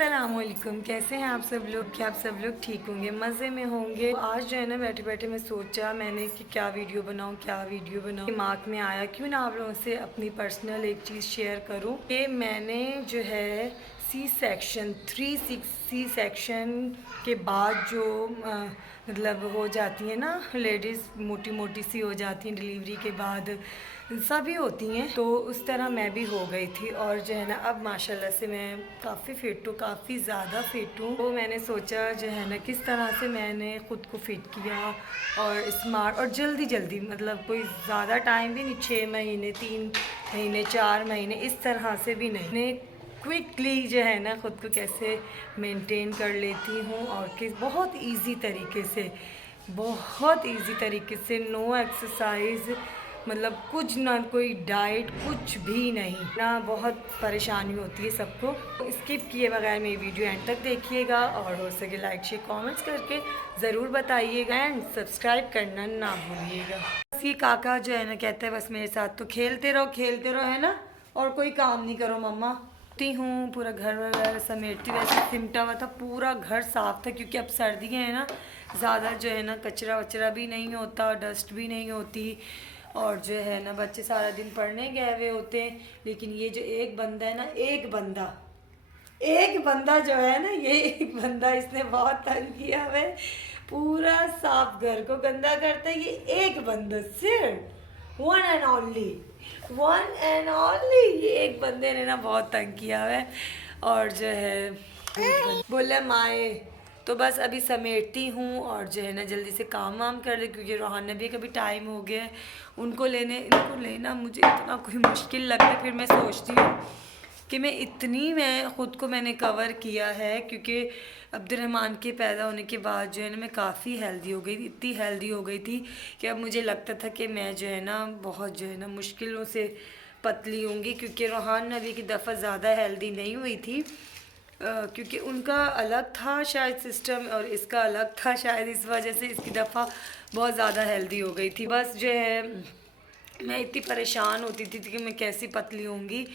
अस्सलामुअलैकुम, कैसे हैं आप सब लोग? क्या आप सब लोग ठीक होंगे, मज़े में होंगे? आज जो है ना बैठे बैठे मैं सोचा मैंने कि क्या वीडियो बनाऊं। दिमाग में आया क्यों ना आप लोगों से अपनी पर्सनल एक चीज़ शेयर करूं कि मैंने जो है सी सेक्शन के बाद जो मतलब हो जाती है ना लेडीज़, मोटी मोटी सी हो जाती हैं डिलीवरी के बाद, सभी होती हैं, तो उस तरह मैं भी हो गई थी। और जो है ना अब माशाल्लाह से मैं काफ़ी फ़िट हूँ, काफ़ी ज़्यादा फ़िट हूँ। तो मैंने सोचा जो है ना किस तरह से मैंने ख़ुद को फ़िट किया और स्मार्ट और जल्दी जल्दी, मतलब कोई ज़्यादा टाइम भी नहीं, 6 महीने, 3 महीने, 4 महीने, इस तरह से भी नहीं। मैं क्विकली जो है ना ख़ुद को कैसे मेंटेन कर लेती हूँ और किस बहुत इजी तरीके से नो एक्सरसाइज, मतलब कुछ ना, कोई डाइट, कुछ भी नहीं ना। बहुत परेशानी होती है सबको। स्किप किए बगैर मेरी वीडियो एंड तक देखिएगा और हो सके लाइक शेयर कमेंट्स करके ज़रूर बताइएगा एंड सब्सक्राइब करना ना भूलिएगा। बस ये काका जो है ना कहते हैं बस मेरे साथ तो खेलते रहो है ना, और कोई काम नहीं करो मम्मा। हूँ पूरा घर वगैरह समेटती, वैसे सिमटा हुआ था, पूरा घर साफ़ था क्योंकि अब सर्दियाँ हैं ना, ज़्यादा जो है ना कचरा वचरा भी नहीं होता, डस्ट भी नहीं होती, और जो है ना बच्चे सारा दिन पढ़ने गए हुए होते हैं। लेकिन ये जो एक बंदा है ना, एक बंदा जो है ना, ये एक बंदा, इसने बहुत तंग किया है, पूरा साफ घर को गंदा करता है। ये एक बंदा, सिर्फ वन एंड ओनली ये एक बंदे ने ना बहुत तंग किया है। और जो है बोले माए, तो बस अभी समेटती हूँ और जो है ना जल्दी से काम वाम कर ले क्योंकि रोहान नबी का भी टाइम हो गया है। इनको लेना मुझे इतना कोई मुश्किल लगता है। फिर मैं सोचती हूँ कि मैं ख़ुद को मैंने कवर किया है क्योंकि अब्दुर्रहमान के पैदा होने के बाद जो है ना मैं काफ़ी हेल्दी हो गई थी, इतनी हेल्दी हो गई थी कि अब मुझे लगता था कि मैं जो है ना बहुत जो है ना मुश्किलों से पतली होंगी, क्योंकि रोहान नबी की दफ़ा ज़्यादा हेल्दी नहीं हुई थी क्योंकि उनका अलग था शायद सिस्टम और इसका अलग था शायद, इस वजह से इसकी दफ़ा बहुत ज़्यादा हेल्दी हो गई थी। बस जो है मैं इतनी परेशान होती थी कि मैं कैसी पतली होंगी,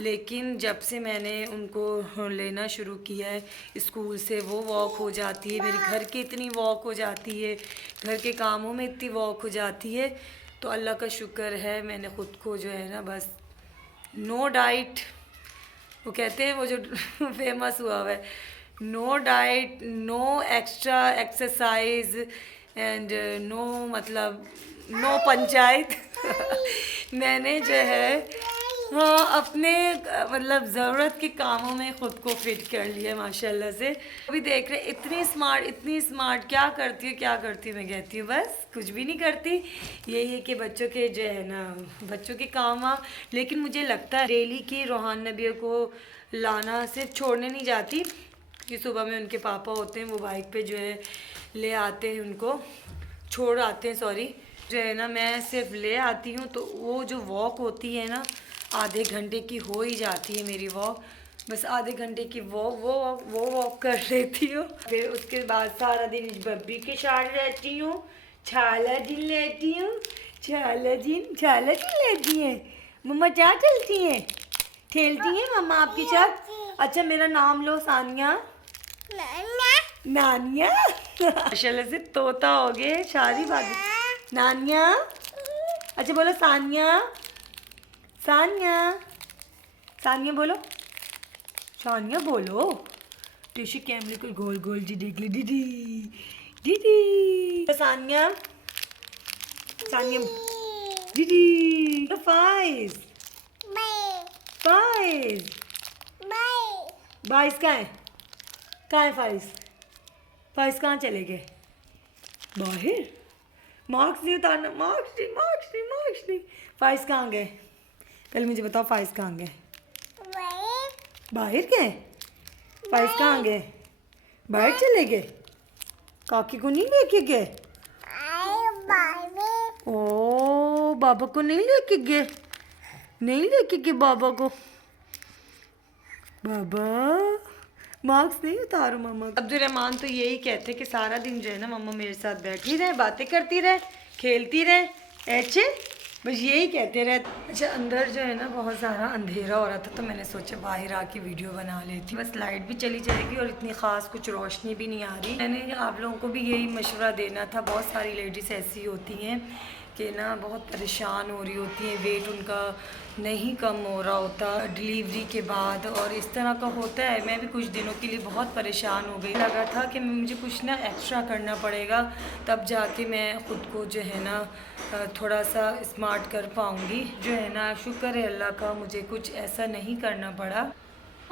लेकिन जब से मैंने उनको लेना शुरू किया है स्कूल से, वो वॉक हो जाती है, मेरी घर की इतनी वॉक हो जाती है, घर के कामों में इतनी वॉक हो जाती है, तो अल्लाह का शुक्र है मैंने ख़ुद को जो है ना बस नो डाइट, वो कहते हैं वो जो फेमस हुआ है, no diet, no extra exercise and no, मतलब नो पंचायत मैंने जो है हाँ अपने मतलब ज़रूरत के कामों में ख़ुद को फिट कर लिया माशाल्लाह से। अभी देख रहे इतनी स्मार्ट, क्या करती है मैं कहती हूँ बस कुछ भी नहीं करती। यही है कि बच्चों के जो है ना बच्चों के काम आ, लेकिन मुझे लगता है डेली की रोहान नबी को लाना सिर्फ छोड़ने नहीं जाती कि सुबह में उनके पापा होते हैं वो बाइक पे जो है ले आते हैं, उनको छोड़ आते हैं, सॉरी, जो है ना मैं सिर्फ ले आती हूँ। तो वो जो वॉक होती है ना आधे घंटे की हो ही जाती है मेरी वॉक, बस आधे घंटे की वो वॉक कर लेती हूँ। फिर उसके बाद सारा दिन इस बब्बी के साथ रहती हूँ, छाला दिन लेती हूँ, छाला दिन लेती हैं मम्मा, क्या चलती हैं, खेलती हैं मम्मा आपके साथ। अच्छा मेरा नाम लो, सानिया, नानिया माशाल्लाह से तोता हो गए, शादी बात, नानिया, अच्छा बोलो सानिया, सानिया बोलो, सानिया बोलो। टिशू कैमरे को गोल गोल जी देख ली, दीदी दीदी, सानिया दीदी, फाइज बाईस कहाँ है फाइज कहाँ चले गए बाहर, मार्क्स नहीं उतारना, मार्क्स नहीं। फाइज कहाँ गए, पहले मुझे बताओ फाइज कहाँ गए, बाहर गए, फाइज कहाँ गए, बाहर चले गए, काकी को नहीं लेके गए, ओ बाबा को नहीं लेके गए बाबा को, बाबा मार्क्स नहीं उतारो मम्मा। अब्दुर्रहमान तो यही कहते कि सारा दिन जो है ना मम्मा मेरे साथ बैठी रहे, बातें करती रहे, खेलती रहे, ऐसे बस यही कहते रहते। अच्छा, अंदर जो है ना बहुत ज़्यादा अंधेरा हो रहा था, तो मैंने सोचा बाहर आके वीडियो बना लेती। बस लाइट भी चली जाएगी और इतनी ख़ास कुछ रोशनी भी नहीं आ रही। मैंने आप लोगों को भी यही मशवरा देना था। बहुत सारी लेडीज़ ऐसी होती हैं कि ना बहुत परेशान हो रही होती हैं, वेट उनका नहीं कम हो रहा होता डिलीवरी के बाद, और इस तरह का होता है। मैं भी कुछ दिनों के लिए बहुत परेशान हो गई। लगा था कि मुझे कुछ ना एक्स्ट्रा करना पड़ेगा, तब जाके मैं ख़ुद को जो है ना थोड़ा सा स्मार्ट कर पाऊँगी। जो है ना, शुक्र है अल्लाह का, मुझे कुछ ऐसा नहीं करना पड़ा।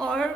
और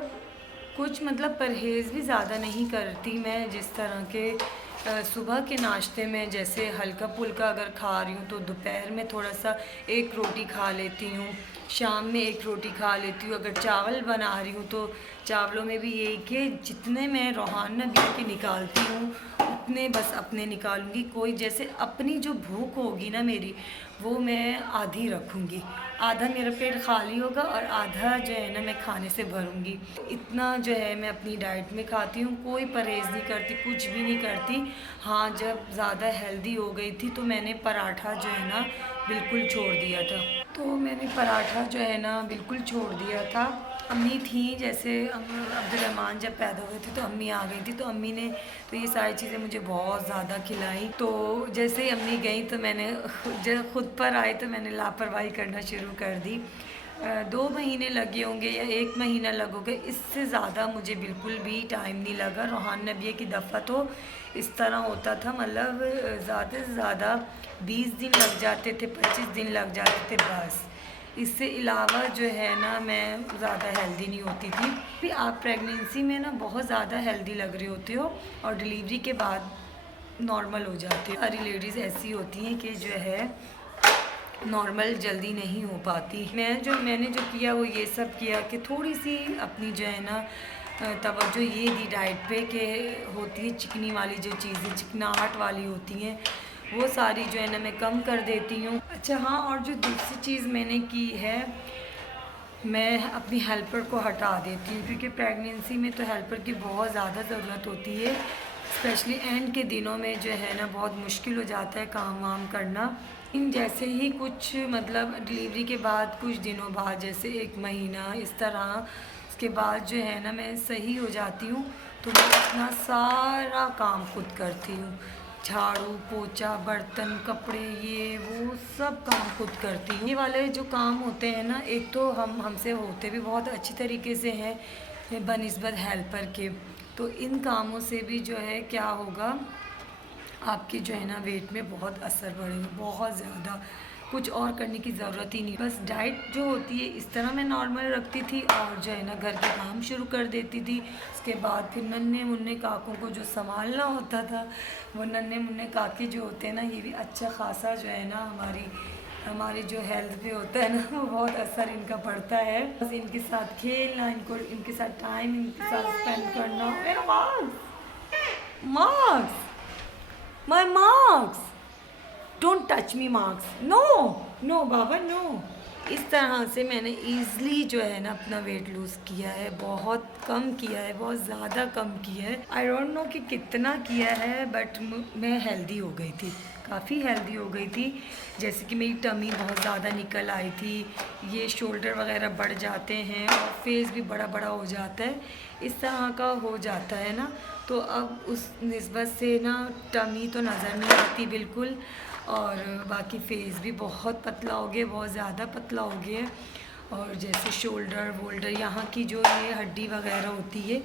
कुछ मतलब परहेज़ भी ज़्यादा नहीं करती मैं। जिस तरह के सुबह के नाश्ते में जैसे हल्का फुल्का अगर खा रही हूँ, तो दोपहर में थोड़ा सा एक रोटी खा लेती हूँ, शाम में एक रोटी खा लेती हूँ। अगर चावल बना रही हूँ तो चावलों में भी यही कि जितने मैं रोहान नबी के निकालती हूँ उतने बस अपने निकालूंगी। कोई जैसे अपनी जो भूख होगी ना मेरी, वो मैं आधी रखूँगी, आधा मेरा पेट खाली होगा और आधा जो है ना मैं खाने से भरूँगी। इतना जो है मैं अपनी डाइट में खाती हूँ, कोई परहेज़ नहीं करती, कुछ भी नहीं करती। हाँ, जब ज़्यादा हेल्दी हो गई थी तो मैंने पराठा जो है ना बिल्कुल छोड़ दिया था। तो मैंने पराठा जो है ना बिल्कुल छोड़ दिया था। अम्मी थी, जैसे अब्दुर्रहमान जब पैदा हुए थे तो अम्मी आ गई थी, तो अम्मी ने तो ये सारी चीज़ें मुझे बहुत ज़्यादा खिलाई। तो जैसे ही अम्मी गई तो मैंने जब खुद पर आए तो मैंने लापरवाही करना शुरू कर दी। 2 महीने लगे होंगे या 1 महीना लगोगे, इससे ज़्यादा मुझे बिल्कुल भी टाइम नहीं लगा। रोहान नबी की दफ़ा तो इस तरह होता था, मतलब ज़्यादा से ज़्यादा 20 दिन लग जाते थे, 25 दिन लग जाते थे बस। इससे अलावा जो है ना मैं ज़्यादा हेल्दी नहीं होती थी। फिर आप प्रेगनेंसी में ना बहुत ज़्यादा हेल्दी लग रहे होते हो और डिलीवरी के बाद नॉर्मल हो जाती है। सारी लेडीज़ ऐसी होती हैं कि जो है नॉर्मल जल्दी नहीं हो पाती। मैंने जो किया वो ये सब किया कि थोड़ी सी अपनी जो है ना तवज्जो ये दी डाइट पे कि होती है चिकनी वाली जो चीज़ें, चिकनाहट वाली होती हैं, वो सारी जो है ना मैं कम कर देती हूँ। अच्छा हाँ, और जो दूसरी चीज़ मैंने की है, मैं अपनी हेल्पर को हटा देती हूँ, क्योंकि प्रेगनेंसी में तो हेल्पर की बहुत ज़्यादा ज़रूरत होती है। स्पेशली एंड के दिनों में जो है ना बहुत मुश्किल हो जाता है काम वाम करना। इन जैसे ही कुछ मतलब डिलीवरी के बाद कुछ दिनों बाद, जैसे 1 महीना इस तरह, उसके बाद जो है ना मैं सही हो जाती हूँ, तो मैं अपना सारा काम खुद करती हूँ। झाड़ू पोछा, बर्तन, कपड़े, ये वो सब काम खुद करती हूँ। ये वाले जो काम होते हैं ना, एक तो हमसे होते भी बहुत अच्छी तरीके से हैं बनिस्बत हेल्पर के, तो इन कामों से भी जो है क्या होगा, आपकी जो है ना वेट में बहुत असर पड़ेगा, बहुत ज़्यादा। कुछ और करने की ज़रूरत ही नहीं, बस डाइट जो होती है इस तरह मैं नॉर्मल रखती थी और जो है ना घर के काम शुरू कर देती थी। उसके बाद फिर नन्हे मुन्ने काकों को जो संभालना होता था, वो नन्हे मुन्ने काके जो होते हैं ना, ये भी अच्छा खासा जो है ना हमारी जो हेल्थ पे होता है ना, वो बहुत असर इनका पड़ता है। बस इनके साथ खेलना, इनके साथ टाइम इनके साथ स्पेंड करना। मेरा marks my marks, don't touch me marks, no no baba no. इस तरह से मैंने ईज़िली जो है ना अपना वेट लूज़ किया है, बहुत कम किया है, बहुत ज़्यादा कम किया है। आई डोंट नो कि कितना किया है, बट मैं हेल्दी हो गई थी, काफ़ी हेल्दी हो गई थी। जैसे कि मेरी टमी बहुत ज़्यादा निकल आई थी, ये शोल्डर वगैरह बढ़ जाते हैं और फेस भी बड़ा बड़ा हो जाता है, इस तरह का हो जाता है ना। तो अब उस निस्बत से ना टमी तो नज़र नहीं आती बिल्कुल, और बाकी फेस भी बहुत पतला हो गया, बहुत ज़्यादा पतला हो गया। और जैसे शोल्डर वोल्डर यहाँ की जो ये हड्डी वगैरह होती है,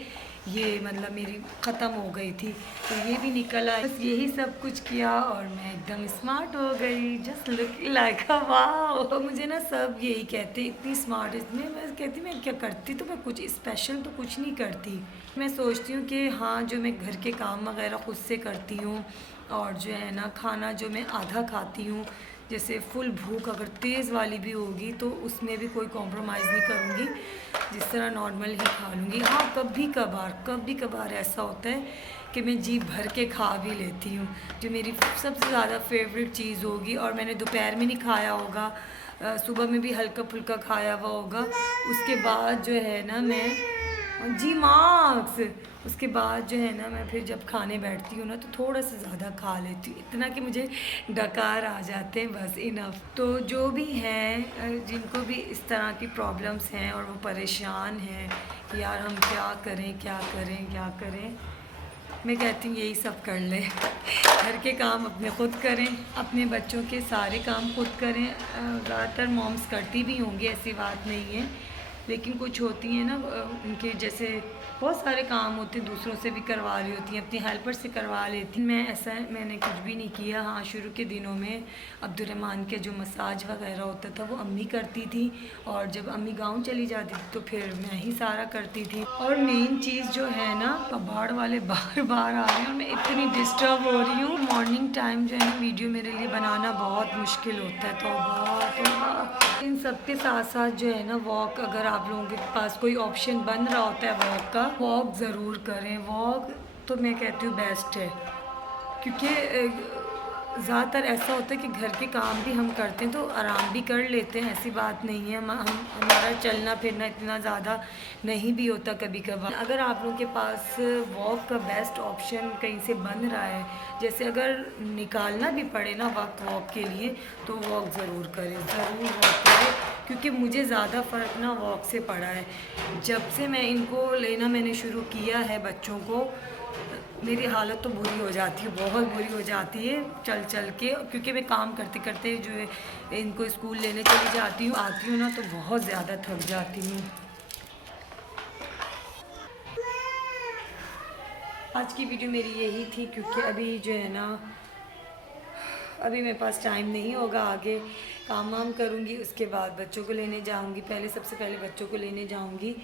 ये मतलब मेरी ख़त्म हो गई थी, तो ये भी निकल आई। बस यही सब कुछ किया और मैं एकदम स्मार्ट हो गई, just look like a wow. मुझे ना सब यही कहते इतनी स्मार्ट, इसमें मैं कहती मैं क्या करती, तो मैं कुछ स्पेशल तो कुछ नहीं करती। मैं सोचती हूँ कि हाँ, जो मैं घर के काम वगैरह खुद से करती हूँ, और जो है ना खाना जो मैं आधा खाती हूँ, जैसे फुल भूख अगर तेज़ वाली भी होगी तो उसमें भी कोई कॉम्प्रोमाइज़ नहीं करूँगी, जिस तरह नॉर्मल ही खा लूँगी। हाँ, कभी कभार ऐसा होता है कि मैं जी भर के खा भी लेती हूँ, जो मेरी सबसे ज़्यादा फेवरेट चीज़ होगी, और मैंने दोपहर में नहीं खाया होगा, सुबह में भी हल्का फुल्का खाया हुआ होगा, उसके बाद जो है ना मैं जी मार्क्स। उसके बाद जो है ना मैं फिर जब खाने बैठती हूँ ना तो थोड़ा सा ज़्यादा खा लेती हूँ, इतना कि मुझे डकार आ जाते हैं, बस इनफ। तो जो भी हैं जिनको भी इस तरह की प्रॉब्लम्स हैं और वो परेशान हैं कि यार हम क्या करें क्या करें क्या करें, मैं कहती हूँ यही सब कर लें। घर के काम अपने खुद करें, अपने बच्चों के सारे काम खुद करें। ज़्यादातर मॉम्स करती भी होंगी, ऐसी बात नहीं है, लेकिन कुछ होती हैं ना उनके जैसे बहुत सारे काम होते हैं, दूसरों से भी करवा रही होती हैं, अपनी हेल्पर से करवा लेती। मैंने कुछ भी नहीं किया। हाँ, शुरू के दिनों में अब्दुर्रहमान के जो मसाज वगैरह होता था वो अम्मी करती थी, और जब अम्मी गांव चली जाती थी तो फिर मैं ही सारा करती थी। और मेन चीज़ जो है ना, कबाड़ वाले बार बार आ रहे हैं और मैं इतनी डिस्टर्ब हो रही हूँ। मॉर्निंग टाइम जो है ना वीडियो मेरे लिए बनाना बहुत मुश्किल होता है, तो इन सब के साथ साथ जो है ना वॉक, अगर आप लोगों के पास कोई ऑप्शन बन रहा होता है वॉक का, वॉक ज़रूर करें। वॉक तो मैं कहती हूँ बेस्ट है, क्योंकि ज़्यादातर ऐसा होता है कि घर के काम भी हम करते हैं तो आराम भी कर लेते हैं, ऐसी बात नहीं है। हमारा चलना फिरना इतना ज़्यादा नहीं भी होता कभी कभार। अगर आप लोगों के पास वॉक का बेस्ट ऑप्शन कहीं से बन रहा है, जैसे अगर निकालना भी पड़े ना वक्त वॉक के लिए, तो वॉक ज़रूर करें, ज़रूर वॉक करें, क्योंकि मुझे ज़्यादा फ़र्क ना वॉक से पड़ा है। जब से मैं इनको लेना मैंने शुरू किया है बच्चों को, मेरी हालत तो बुरी हो जाती है, बहुत बुरी हो जाती है चल चल के, क्योंकि मैं काम करते करते जो है इनको स्कूल लेने चली जाती हूँ, आती हूँ ना तो बहुत ज़्यादा थक जाती हूँ। आज की वीडियो मेरी यही थी, क्योंकि अभी जो है ना अभी मेरे पास टाइम नहीं होगा, आगे काम वाम करूँगी, उसके बाद बच्चों को लेने जाऊँगी। सबसे पहले बच्चों को लेने जाऊँगी,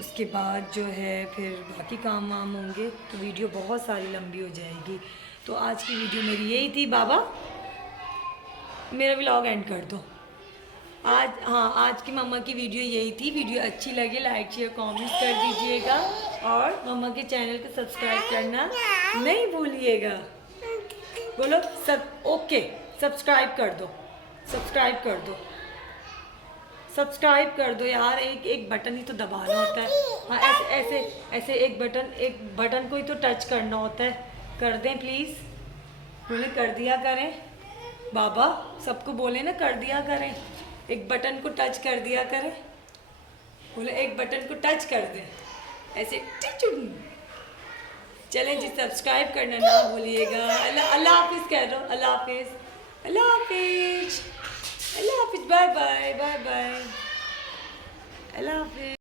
उसके बाद जो है फिर बाकी काम वाम होंगे, तो वीडियो बहुत सारी लंबी हो जाएगी। तो आज की वीडियो मेरी यही थी। बाबा मेरा व्लॉग एंड कर दो आज की मम्मा की वीडियो यही थी। वीडियो अच्छी लगे लाइक शेयर कमेंट्स कर दीजिएगा, और मम्मा के चैनल को सब्सक्राइब करना नहीं भूलिएगा। बोलो सब ओके, सब्सक्राइब कर दो, सब्सक्राइब कर दो, सब्सक्राइब कर दो यार। एक बटन ही तो दबाना होता है। हाँ, ऐसे ऐसे ऐसे एक बटन को ही तो टच करना होता है। कर दें प्लीज़, बोले कर दिया करें। बाबा सबको बोले ना कर दिया करें, एक बटन को टच कर दिया करें। बोले एक बटन को टच कर दें, ऐसे टिचुन। चलें जी, सब्सक्राइब करना ना भूलिएगा। अल्लाह हाफिज़ कह दो, अल्लाह हाफिज़, अल्लाह हाफिज़, अल्लाह हाफिज़, बाय बाय, बाय बाय, अल्लाह हाफिज़।